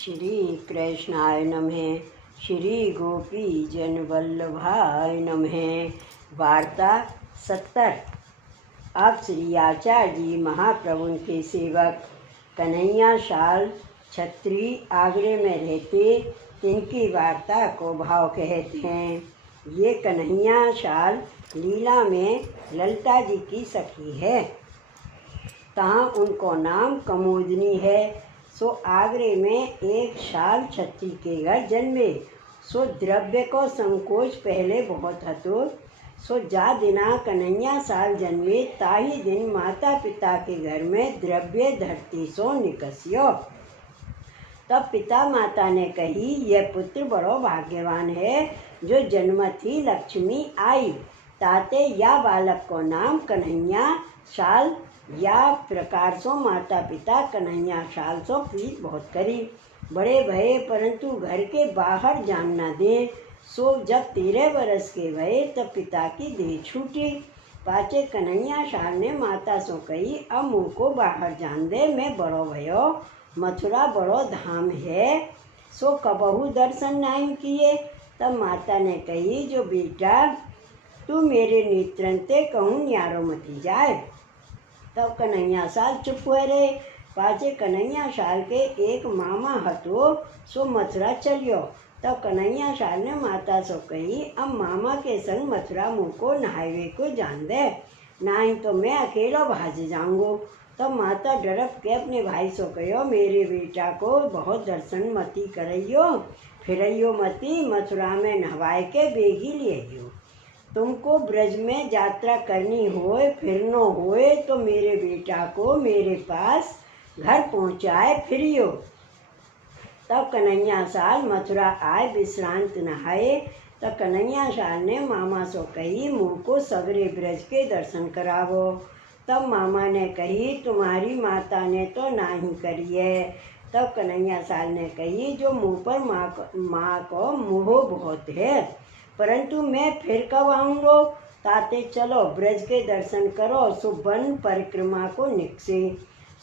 श्री कृष्णाय नमः। श्री गोपी जन वल्लभाय नमः। वार्ता 70। अब श्री आचार्य जी महाप्रभु के सेवक कन्हैया शाल छत्री आगरे में रहते, तिनकी वार्ता को भाव कहते हैं। ये कन्हैया शाल लीला में ललिता जी की सखी है। तहाँ उनको नाम कमोदनी है। सो आगरे में एक शाल छत्री के घर जन्मे। सो द्रव्य को संकोच पहले बहुत हतो। सो जा दिना कन्हैया शाल जन्मे, ताही दिन माता पिता के घर में द्रव्य धरती सो निकस्यो। तब पिता माता ने कही, यह पुत्र बड़ो भाग्यवान है जो जन्मत ही लक्ष्मी आई। ताते या बालक को नाम कन्हैया शाल या प्रकार सो माता पिता कन्हैया शाल सो प्रीत बहुत करी। बड़े भये परंतु घर के बाहर जान न दे। सो जब 13 वर्ष के भये तब पिता की देह छूटी। पाचे कन्हैया शाल ने माता सो कही, अब मुँह को बाहर जान दे, मैं बड़ो भयो, मथुरा बड़ो धाम है, सो कबहू दर्शन नहीं किए। तब माता ने कही, जो बेटा तू मेरे नेत्रंते कहूँ न्यारो मती जाए। तब कन्हैया शाल चुप हुए रहे। पाचे कन्हैया शाल के एक मामा हतो, सो मथुरा चलियो। तब कन्हैया शाल ने माता सो कही, अब मामा के संग मथुरा मुँह को नहावे को जान दे, नहीं तो मैं अकेला भाज जाऊंगो। तब माता डरप के अपने भाई सो कहो, मेरे बेटा को बहुत दर्शन मती करइयो, फिरइयो मती, मथुरा में नहवाए के बेगी लियो। तुमको ब्रज में यात्रा करनी होए, फिरनो होए, तो मेरे बेटा को मेरे पास घर पहुँचाए फिरियो। तब कन्हैया शाल मथुरा आए, विश्रांत नहाए। तब कन्हैया शाल ने मामा सो कही, मुँह को सगरे ब्रज के दर्शन करावो। तब मामा ने कही, तुम्हारी माता ने तो नाही करी है। तब कन्हैया शाल ने कही, जो मुँह पर माँ को मोह बहुत है, परंतु मैं फिर कब आऊँगो। ताते चलो ब्रज के दर्शन करो। सो वन परिक्रमा को निकसे।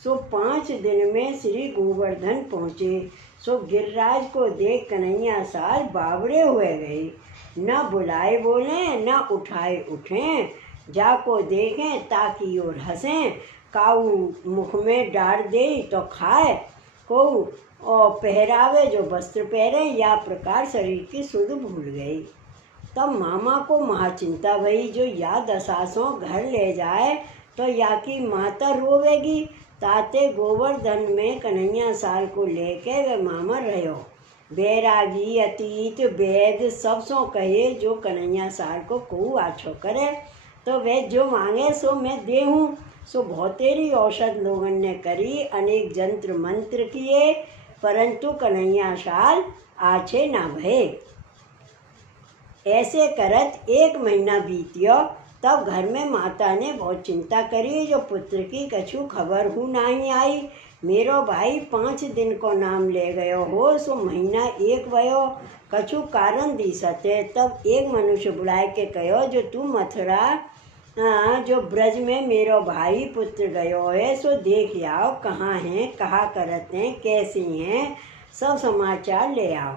सो 5 दिन में श्री गोवर्धन पहुँचे। सो गिरिराज को देख कन्हैया शाल बावरे हुए गए। न बुलाए बोले न उठाए उठें, जाको देखें ताकि और हंसें। काऊ मुख में डाल दे तो खाए, को और पहरावे जो वस्त्र पहरे, या प्रकार शरीर की सुध भूल गई। तब मामा को महाचिंता भई, जो या दशासों घर ले जाए तो या की माता रोवेगी। ताते गोवर्धन में कन्हैया शाल को लेके वे मामा रहो। बैरागी अतीत वैद सब सो कहे, जो कन्हैया शाल को कहू आछो करे, तो वे जो मांगे सो मैं देहूँ। सो बहुतेरी औषध लोगन ने करी, अनेक जंत्र मंत्र किए, परंतु कन्हैया शाल आछे ना भये। ऐसे करत 1 महीना बीतियो। तब घर में माता ने बहुत चिंता करी, जो पुत्र की कछु खबर हूँ नहीं आई। मेरो भाई 5 दिन को नाम ले गयो हो, सो महीना 1 भयो, कछु कारण दिसते। तब एक मनुष्य बुलाए के कहो, जो तू मथुरा जो ब्रज में मेरो भाई पुत्र गयो है, सो देख आओ, कहाँ हैं, कहाँ करत हैं, कैसी हैं, सब समाचार ले आओ।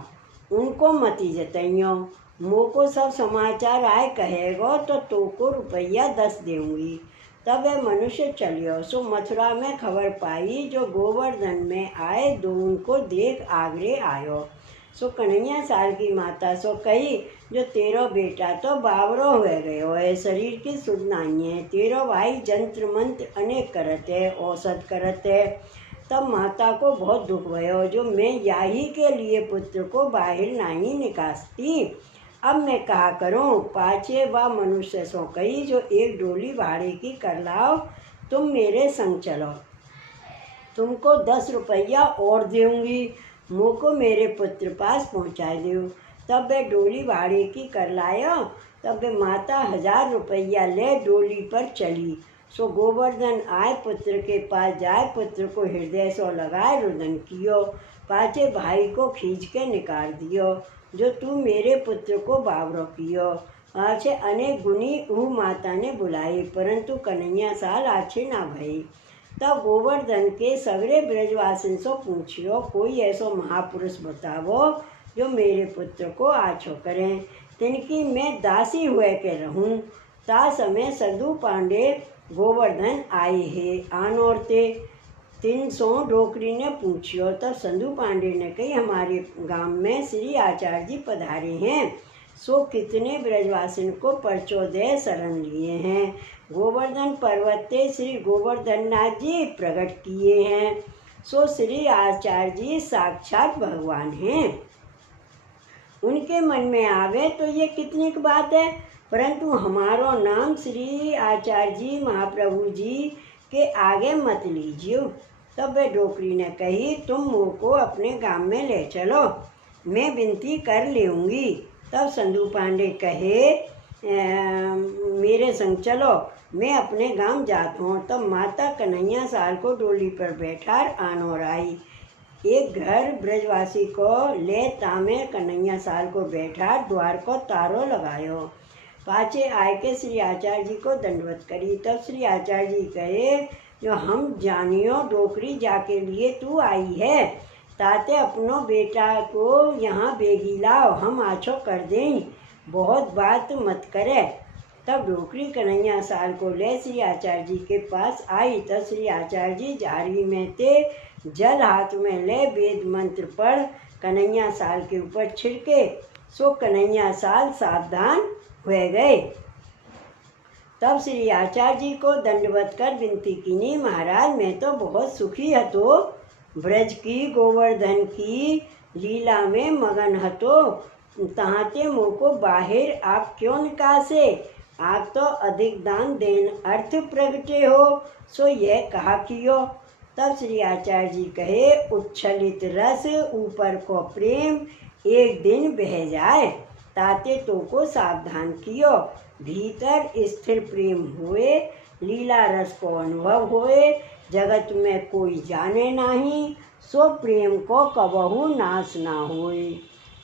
उनको मती जतइयो। मुँह को सब समाचार आए कहेगो तो तोको रुपया 10 देऊँगी। तब वह मनुष्य चलियो। सो मथुरा में खबर पाई, जो गोवर्धन में आए, दो उनको देख आगरे आयो। सो कन्हैया शाल की माता सो कही, जो तेरो बेटा तो बावरो हुए गयो है, शरीर की सुध नहीं है। तेरो भाई जंत्र मंत्र अनेक करते, औषध करते। तब माता को बहुत दुख भयो, जो मैं याही के लिए पुत्र को बाहर नहीं निकालती, अब मैं कहा करूं। पाचे व मनुष्य सो कही, जो एक डोली भाड़े की कर लाओ, तुम मेरे संग चलो, तुमको 10 रुपया और देऊँगी, मुँह को मेरे पुत्र पास पहुँचा दो। तब वे डोली भाड़े की कर लायो। तब वे माता 1000 रुपया ले डोली पर चली। सो गोवर्धन आए, पुत्र के पास जाए, पुत्र को हृदय सो लगाए, रुदन कियो। पाचे भाई को खींच के निकाल दियो, जो तू मेरे पुत्र को बावरो कियो। आछे अनेक गुनी ऊ माता ने बुलाई, परंतु कन्हैया शाल आछे ना भई। तब गोवर्धन के सगरे ब्रजवासिन से पूछियो कोई ऐसो महापुरुष बतावो जो मेरे पुत्र को आछो करें, तिनकी मैं दासी हुए के रहूं। ता समय सदु पांडे गोवर्धन आए हे आनोरते 300 डोकरी ने पूछियो। तब संधु पांडे ने कही हमारे गांव में श्री आचार्य जी पधारे हैं, सो कितने ब्रजवासिन को परचो दे शरण लिए हैं। गोवर्धन पर्वते श्री गोवर्धन नाथ जी प्रकट किए हैं, सो श्री आचार्य जी साक्षात भगवान हैं। उनके मन में आवे तो ये कितनी की बात है, परंतु हमारो नाम श्री आचार्य जी महाप्रभु जी के आगे मत लीजिए। तब वे डोकरी ने कही तुम मुँह को अपने गांव में ले चलो, मैं विनती कर लेऊंगी। तब संधु पांडे कहे मेरे संग चलो, मैं अपने गांव जाता हूँ। तब माता कन्हैया साल को डोली पर बैठार आनोर आई। एक घर ब्रजवासी को ले तामे कन्हैया साल को बैठार द्वार को तारो लगायो। पाछे आय के श्री आचार्य जी को दंडवत करी। तब श्री आचार्य जी कहे जो हम जानियो डोकरी जाके लिए तू आई है, ताते अपनो बेटा को यहाँ बेगी लाओ, हम आछो कर दें, बहुत बात मत करे। तब डोकरी कन्हैया साल को ले श्री आचार्य जी के पास आई। तब श्री आचार्य जी जारी में थे जल हाथ में ले वेद मंत्र पढ़ कन्हैया साल के ऊपर छिड़के, सो कन्हैया साल सावधान हुए गए। तब श्री आचार्य जी को दंडवत कर विनती कीनी महाराज मैं तो बहुत सुखी हतो, ब्रज की गोवर्धन की लीला में मगन हतो, तहाते मुँह को बाहर आप क्यों निकासे, आप तो अधिक दान देन अर्थ प्रगटे हो, सो यह कहा कियो। तब श्री आचार्य जी कहे उच्छलित रस ऊपर को प्रेम एक दिन बह जाए, ताते तो को सावधान कियो, भीतर स्थिर प्रेम हुए, लीला रस को अनुभव हुए, जगत में कोई जाने नहीं, सो प्रेम को कबहू नाश ना होए।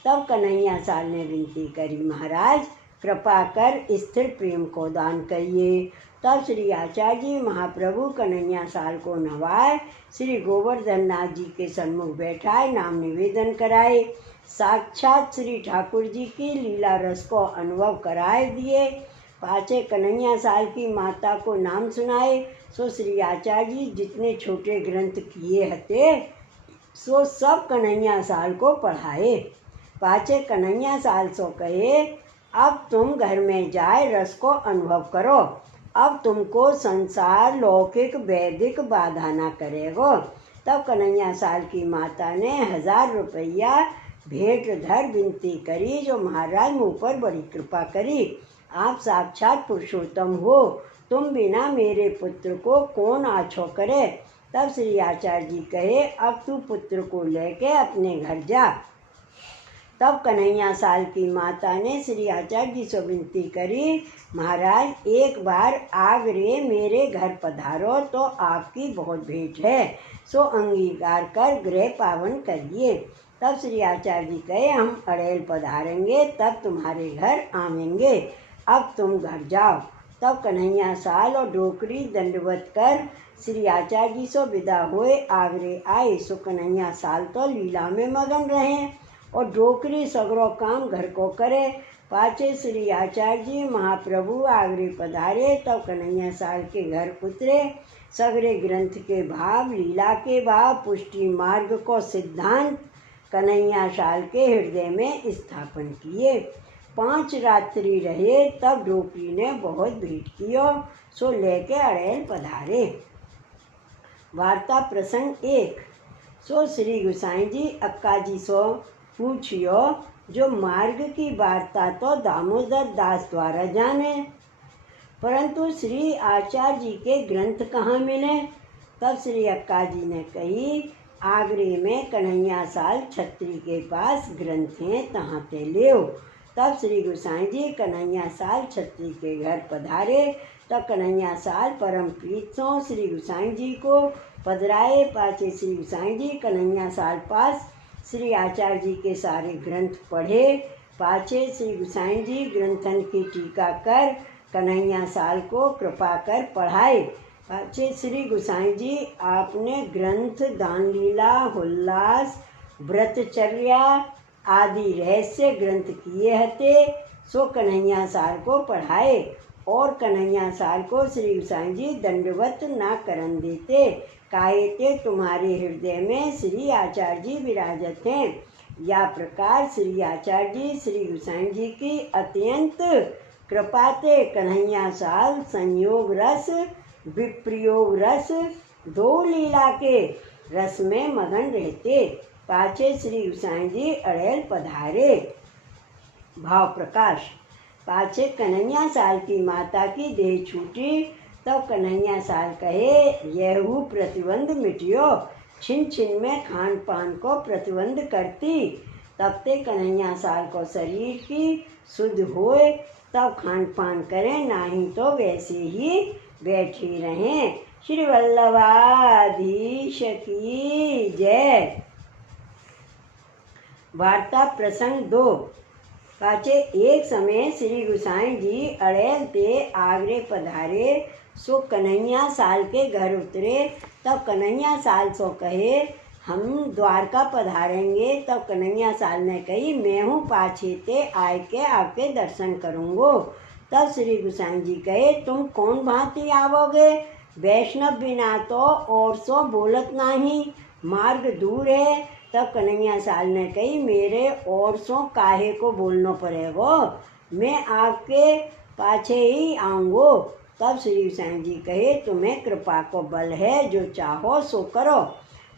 तब कन्हैया साल ने विनती करी महाराज कृपा कर स्थिर प्रेम को दान करिए। तब श्री आचार्य जी महाप्रभु कन्हैया साल को नवाए, श्री गोवर्धन नाथ जी के सन्मुख बैठाए, नाम निवेदन कराए, साक्षात श्री ठाकुर जी की लीला रस को अनुभव कराए दिए। पाछे कन्हैया साल की माता को नाम सुनाए, सो श्री आचार्य जी जितने छोटे ग्रंथ किए हते सो सब कन्हैया साल को पढ़ाए। पाछे कन्हैया साल सो कहे अब तुम घर में जाए रस को अनुभव करो, अब तुमको संसार लौकिक वैदिक बाधा ना करेगो। तब कन्हैया साल की माता ने 1000 रुपया भेंट धर विनती करी जो महाराज मुँह पर बड़ी कृपा करी, आप साक्षात पुरुषोत्तम हो, तुम बिना मेरे पुत्र को कौन आछो करे। तब श्री आचार्य जी कहे अब तू पुत्र को लेके अपने घर जा। तब कन्हैया साल की माता ने श्री आचार्य जी से विनती करी महाराज एक बार आगरे मेरे घर पधारो तो आपकी बहुत भेंट है, सो अंगीकार कर गृह पावन करिए। तब श्री आचार्य जी कहे हम अड़ेल पधारेंगे तब तुम्हारे घर आवेंगे, अब तुम घर जाओ। तब कन्हैया साल और डोकरी दंडवत कर श्री आचार्य जी से विदा हुए आगरे आए। सो कन्हैया साल तो लीला में मगन रहे और डोकरी सगरो काम घर को करे। पाछे श्री आचार्य जी महाप्रभु आगरे पधारे। तब कन्हैया साल के घर उतरे, सगरे ग्रंथ के भाव लीला के भाव पुष्टि मार्ग को सिद्धांत कन्हैया साल के हृदय में स्थापन किए। 5 रात्रि रहे। तब डोकरी ने बहुत भेंट कियो, सो लेके अड़ेल पधारे। वार्ता प्रसंग 1। सो श्री गोसाई जी अक्का जी सो पूछियो जो मार्ग की वार्ता तो दामोदर दास द्वारा जाने, परंतु श्री आचार्य जी के ग्रंथ कहाँ मिले। तब श्री अक्का जी ने कही आगरे में कन्हैया साल छत्री के पास ग्रंथ हैं, तहाँ ते लेओ। तब श्री गोसाई जी कन्हैया साल छत्री के घर पधारे। तब कन्हैया साल परम प्रीत सो श्री गोसाई जी को पधराए। पाछे श्री गोसाई जी कन्हैया साल पास श्री आचार्य जी के सारे ग्रंथ पढ़े। पाछे श्री गोसाई जी ग्रंथन की टीका कर कन्हैया साल को कृपा कर पढ़ाए। पाछे श्री गुसाई जी आपने ग्रंथ दान लीला उल्लास व्रतचर्या आदि रहस्य ग्रंथ किए हते, सो कन्हैया सार को पढ़ाए और कन्हैया सार को श्री गुसाई जी दंडवत ना करन देते। काहे ते तुम्हारे हृदय में श्री आचार्य जी विराजत हैं। या प्रकार श्री आचार्य जी श्री गुसाई जी की अत्यंत कृपा ते कन्हैया साल संयोग रस विप्रयोग रस दो लीला के रस में मगन रहते। पाछे श्री गुसाई जी अड़ेल पधारे। भाव प्रकाश। पाछे कन्हैया साल की माता की देह छूटी, तब कन्हैया साल कहे यहू प्रतिबंध मिटियो, छिन छिन में खान पान को प्रतिबंध करती। तब ते कन्हैया साल को शरीर की शुद्ध होए तब खान पान करें, नहीं तो वैसे ही बैठी रहें। श्री वल्लभाधीश की जय। वार्ता प्रसंग 2। पाछे एक समय श्री गुसाई जी अड़ेल ते आगरे पधारे, सो कन्हैया साल के घर उतरे। तब कन्हैया साल सो कहे हम द्वारका पधारेंगे। तब कन्हैया साल ने कही मैं हूँ पाछे ते आए के आपके दर्शन करूँगो। तब श्री गुसाई जी कहे तुम कौन भांति आवोगे, वैष्णव बिना तो और सो बोलत नहीं, मार्ग दूर है। तब कन्हैया साल ने कही मेरे और सो काहे को बोलना पड़ेगो, मैं आपके पाछे ही आऊँगो। तब श्री गुसाई जी कहे तुम्हें कृपा को बल है, जो चाहो सो करो।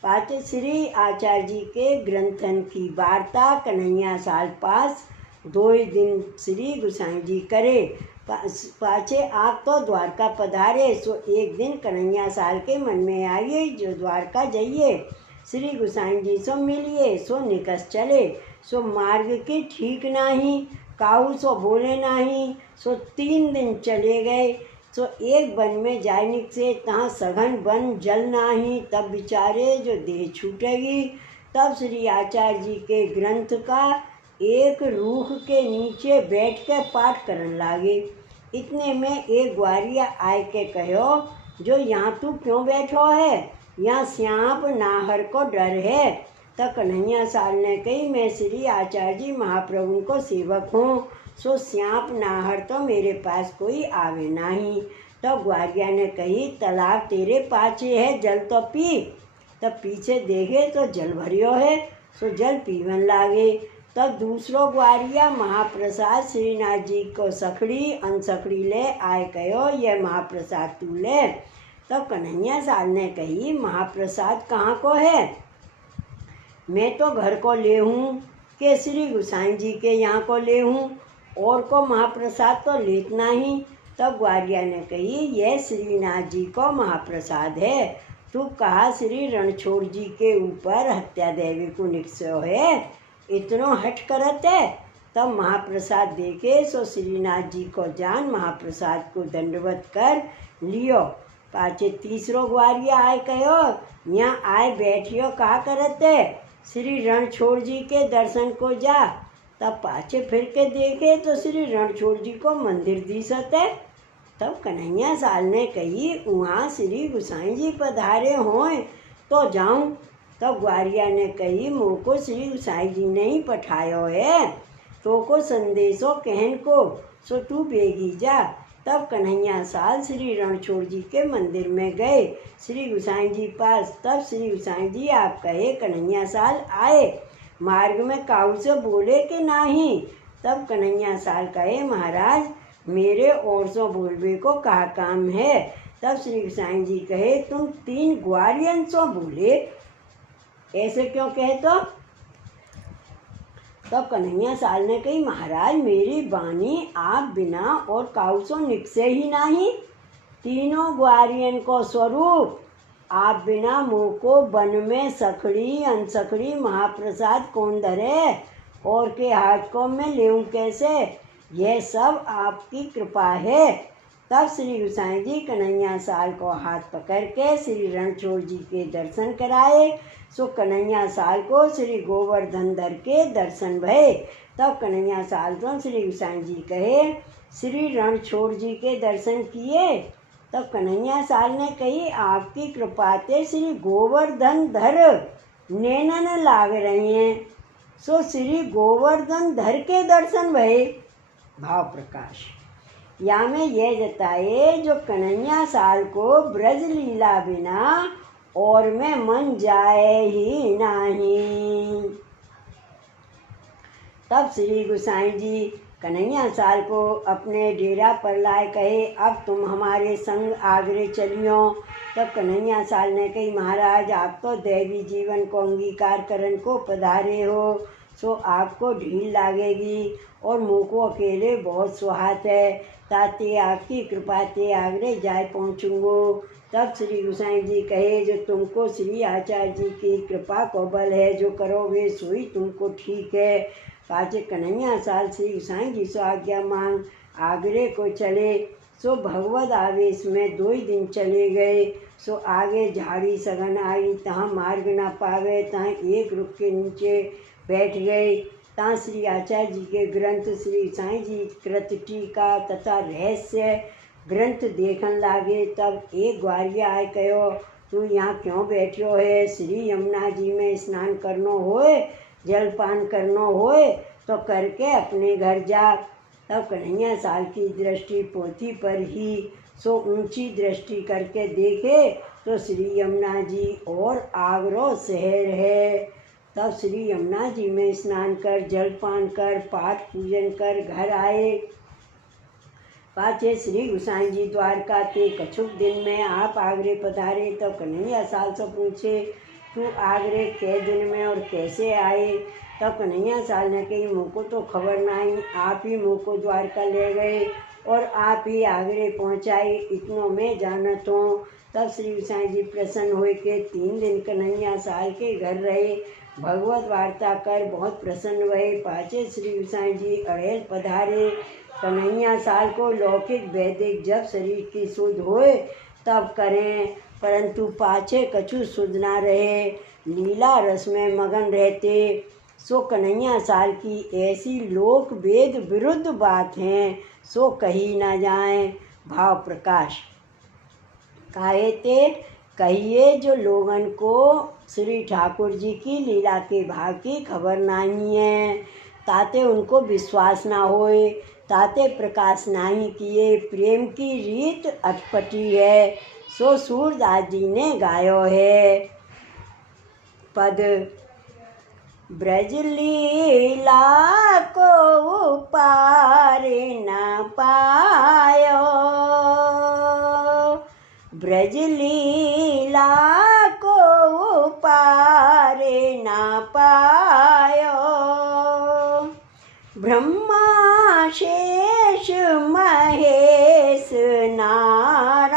पाछे श्री आचार्य जी के ग्रंथन की वार्ता कन्हैया साल पास 2 दिन श्री गुसाई जी करे। पाछे आप तो द्वारका पधारे, सो एक दिन कन्हैया साल के मन में आइए जो द्वारका जाइए, श्री गुसाई जी सो मिलिए। सो निकस चले, सो मार्ग की ठीक नहीं, काहू सो बोले नहीं। सो 3 दिन चले गए। सो एक वन में जायनिक से तहाँ सघन वन जल नाही, तब बिचारे जो देह छूटेगी। तब श्री आचार्य जी के ग्रंथ का एक रूख के नीचे बैठ के पाठ करन लागे। इतने में एक ग्वारिया आए के कहो जो यहाँ तू क्यों बैठो है, यहाँ श्यांप नाहर को डर है। तब कन्हैया साल ने कही मैं श्री आचार्य जी महाप्रभु को सेवक हूँ, सो श्यांप नाहर तो मेरे पास कोई आवे नहीं। तो ग्वारिया ने कही तालाब तेरे पाछे है, जल तो पी। तब पीछे देखे तो जल भरियो है, सो जल पीवन लागे। तब दूसरो ग्वारिया महाप्रसाद श्रीनाथ जी को सखड़ी अनसखड़ी ले आए कहो यह महाप्रसाद तू ले। तब कन्हैया साल ने कही महाप्रसाद कहाँ को है, मैं तो घर को ले हूँ के श्री गुसाई जी के यहाँ को ले हूँ, और को महाप्रसाद तो लेतना ही। तब ग्वारिया ने कही यह श्रीनाथ जी को महाप्रसाद है, तू कहा श्री रणछोड़ जी के ऊपर हत्या देवी को निकसो है, इतनो हट करत है। तब महाप्रसाद देखे सो श्रीनाथ जी को जान महाप्रसाद को दंडवत कर लियो। पाछे तीसरो ग्वारिया आए कहो यहाँ आए बैठियो कहा करत है, श्री रणछोड़ जी के दर्शन को जा। तब पाछे फिर के देखे तो श्री रणछोड़ जी को मंदिर दिसत है। तब कन्हैया साल ने कही वहाँ श्री गुसाई जी पधारे हों तो जाऊँ। तब ग्वारिया ने कही मोको श्री गुसाई जी ने ही पठायो है, तो को संदेशो कहन को, सो तू बेगी जा। तब कन्हैया साल श्री रणछोड़ जी के मंदिर में गए श्री गुसाई जी पास। तब श्री गुसाई जी आप कहे कन्हैया साल आए, मार्ग में काऊ से बोले कि नहीं। तब कन्हैया साल कहे महाराज मेरे और सो बोलबे को कहा काम है। तब श्री गुसाई जी कहे तुम 3 ग्वारियन सो बोले, ऐसे क्यों कहे। तो तब कन्हैया साल ने कही महाराज मेरी बानी आप बिना और काउसो निकसे ही नहीं, तीनों ग्वारियन को स्वरूप आप बिना मुँह को वन में सखड़ी अनसखड़ी महाप्रसाद कौन धरे, और के हाथ को मैं लेऊँ कैसे, यह सब आपकी कृपा है। तब श्री गुसाई जी कन्हैया साल को हाथ पकड़ के श्री रणछोड़ जी के दर्शन कराए। सो कन्हैया साल को श्री गोवर्धन धर के दर्शन भये। तब कन्हैया साल तो श्री गुसाई जी कहे श्री रणछोड़ जी के दर्शन किए, तब कन्हैया साल ने कही, आपकी कृपा ते श्री गोवर्धन धर नैनन लाग रही हैं। सो श्री गोवर्धन धर के दर्शन भये। भाव प्रकाश या में यह जताए, जो कन्हैया साल को ब्रज लीला बिना और में मन जाए ही नहीं। तब श्री गोसाई जी कन्हैया साल को अपने डेरा पर लाए, कहे, अब तुम हमारे संग आगरे चलियो। तब कन्हैया साल ने कही, महाराज आप तो दैवी जीवन को अंगीकार करन को पधारे हो, सो आपको ढील लागेगी और मुँह को अकेले बहुत सुहात है, ताते आपकी कृपा ते आगरे जाए पहुँचूंगो। तब श्री गोसाई जी कहे, जो तुमको श्री आचार्य जी की कृपा को बल है, जो करोगे सोई तुमको ठीक है। पाचे कन्हैया साल श्री गोसाई जी से आज्ञा मांग आगरे को चले। सो भगवत आवेश में 2 ही दिन चले गए। सो आगे झाड़ी सघन आई, तहाँ मार्ग न पावे, तहाँ एक रुख के नीचे बैठ गए। तहाँ श्री आचार्य जी के ग्रंथ श्री गोसाई जी कृत टीका तथा रहस्य ग्रंथ देखन लागे। तब एक ग्वारिया आए, कहो, तू यहाँ क्यों बैठो है? श्री यमुना जी में स्नान करनो होए, जलपान करनो होए तो करके अपने घर जा। तब कन्हैया साल की दृष्टि पोथी पर ही, सो ऊंची दृष्टि करके देखे तो श्री यमुना जी और आगरो शहर है। तब श्री यमुना जी में स्नान कर जलपान कर पाठ पूजन कर घर आए। पाछे श्री गोसाई जी द्वारका के कछुक दिन में आप आगरे पधारे। तो कन्हैया साल से पूछे, तू आगरे कै दिन में और कैसे आए? तब कन्हैया साल ने कही, मुझको तो खबर नहीं, आप ही मुझको द्वारका ले गए और आप ही आगरे पहुँचाए, इतनों में जानत हूँ। तब श्री गोसाई जी प्रसन्न हुए के 3 दिन कन्हैया साल के घर रहे, भगवत वार्ता कर बहुत प्रसन्न हुए। पाछे श्री गोसाई जी अड़ेल पधारे। कन्हैया साल को लौकिक वैदिक जब शरीर की शुद्ध होए तब करें, परंतु पाछे कछु शुद्ध ना रहे, लीला रस में मगन रहते। सो कन्हैया साल की ऐसी लोक वेद विरुद्ध बात हैं, सो कही ना जाए। भाव प्रकाश काहे ते कहिए, जो लोगन को श्री ठाकुर जी की लीला के भाग की खबर नहीं है, ताते उनको विश्वास ना होए, ताते प्रकाश नहीं किए। प्रेम की रीत अटपटी है, सो सूरदास जी ने गायो है पद। ब्रज लीला को पार न पायो, ब्रज लीला को पार न पायो, ब्रह्मा शेष महेश नारायण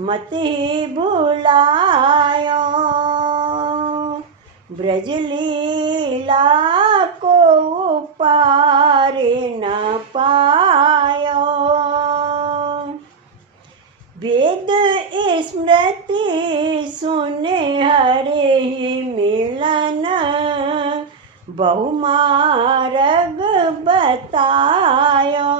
मति भुलायो, ब्रज लीला को पार न पायो। वेद स्मृति सुने हरे ही मिलन, बहुमार्ग बतायो,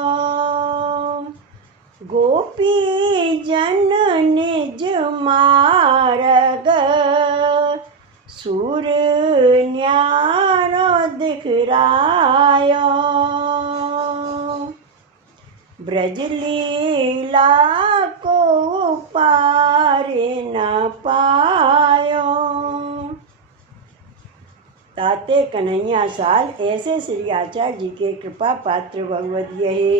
गोपी जन निज मार्ग, सूर न्यारो दिखरायो, ब्रज लीला को पार न पायो। ताते कन्हैया साल ऐसे श्री आचार्य जी के कृपा पात्र भगवत यही,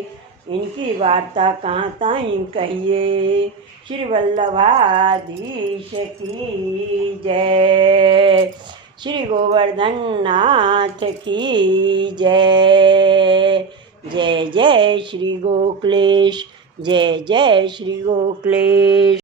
इनकी वार्ता कहाँ ताईं कहिए। श्री वल्लभाधीश की जय, श्री गोवर्धन नाथ की जय। जय जय श्री गोकुलेश, जय जय श्री गोकुलेश।